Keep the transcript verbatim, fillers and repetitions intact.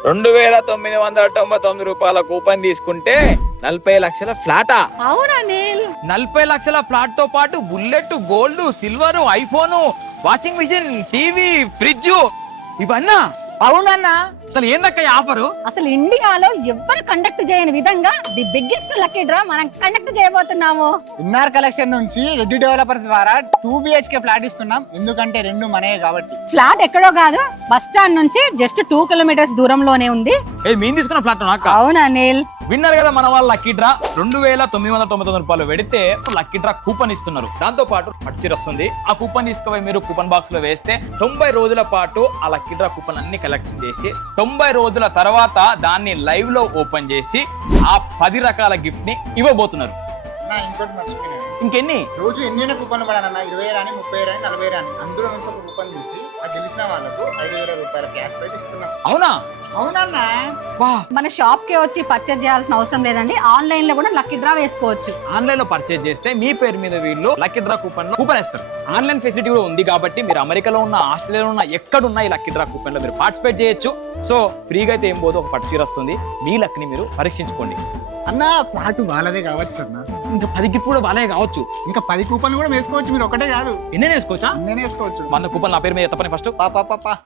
రెండు వేల తొమ్మిది వందల తొంభై తొమ్మిది రూపాయల కూపన్ తీసుకుంటే నలభై లక్షల ఫ్లాటా. అవునా నీల్? నలభై లక్షల ఫ్లాట్ తో పాటు bullet, gold, silver, iPhone, washing machine, TV, fridge ఇవన్నా. అవునన్నా. అసలు ఏందక్క ఈ ఆఫరు? అసలు ఇండియాలో ఎవ్వరు కండక్ట్ చేయని విధంగా ది బిగ్గెస్ట్ లక్కీ డ్రా మనం కండక్ట్ చేయబోతున్నాము. ఇన్నార్ కలెక్షన్ నుంచి రెడ్డి డెవలపర్స్ ద్వారా టూ బిహెచ్కే ఫ్లాట్ ఇస్తున్నాం. ఎందుకంటే రెండు మనయే కాబట్టి. ఫ్లాట్ ఎక్కడో కాదు, బస్ స్టాండ్ నుంచి జస్ట్ టూ కిలోమీటర్స్ దూరంలోనే ఉంది. ఏది మేము తీసుకున్న ఫ్లాట్ అక్క? అవునా నీల్? విన్నారు కదా మన వాళ్ళ లక్కీ డ్రా. రెండు వేల తొమ్మిది వందల తొంభై తొమ్మిది రూపాయలు పెడితే లక్కీ డ్రా కూపన్ ఇస్తున్నారు. దాంతో పాటు పట్టుచీర వస్తుంది. ఆ కూపన్ తీసుకుపోయి మీరు కూపన్ బాక్స్ లో వేస్తే తొంభై రోజుల పాటు ఆ లక్కీ డ్రా కూపన్ అన్ని కలెక్ట్ చేసి తొంభై రోజుల తర్వాత దాన్ని లైవ్ లో ఓపెన్ చేసి ఆ పది రకాల గిఫ్ట్ ని ఇవ్వబోతున్నారు. నా ఇంకోటి మర్చిపోయినా, ఇంకెన్ని రోజు ఎన్ని కూపన్లు పడానన్నా, ఇరవై రాని, ముప్పై రాని, నలభై రాని, అందులో నుంచి ఒక కూపన్ తీసి ఆ గెలిచిన వాళ్ళకు ఐదు వేల రూపాయల క్యాష్ ప్రైజ్ ఇస్తున్నాం. అవునా? అవునన్నా. వా, మన షాప్ కి వచ్చి పర్చేజ్ చేయాల్సిన అవసరం లేదండి. ఆన్లైన్ లో కూడా లక్కీ డ్రా వేసుకోవచ్చు. ఆన్లైన్ లో పర్చేజ్ చేస్తే మీ పేరు మీద వీళ్ళు లక్కీ డ్రా కూపన్ లో కూపన్ ఇస్తారు. ఆన్లైన్ ఫెసిలిటీ కూడా ఉంది కాబట్టి మీరు అమెరికాలో ఉన్న, ఆస్ట్రేలియాలో ఉన్న, ఎక్కడున్నా ఈ లక్కీ డ్రా కూపన్ లో మీరు పార్టిసిపేట్ చేయొచ్చు. సో ఫ్రీగా అయితే ఏం పోదు, ఒక పట్టు చీర వస్తుంది. మీ లక్ ని మీరు పరీక్షించుకోండి. అన్న ఫ్లాట్ వాళ్ళదే కావచ్చు అన్న. ఇంకా పది గిఫ్ట్ కూడా బాగా కావచ్చు. ఇంకా పది కూపన్లు కూడా వేసుకోవచ్చు. మీరు ఒకటే కాదు, ఎన్ని వేసుకోవచ్చా? ఎన్ని వేసుకోవచ్చు. వంద కూపన్ నా పేరు మీద తప్పని ఫస్ట్ పాపా పాపా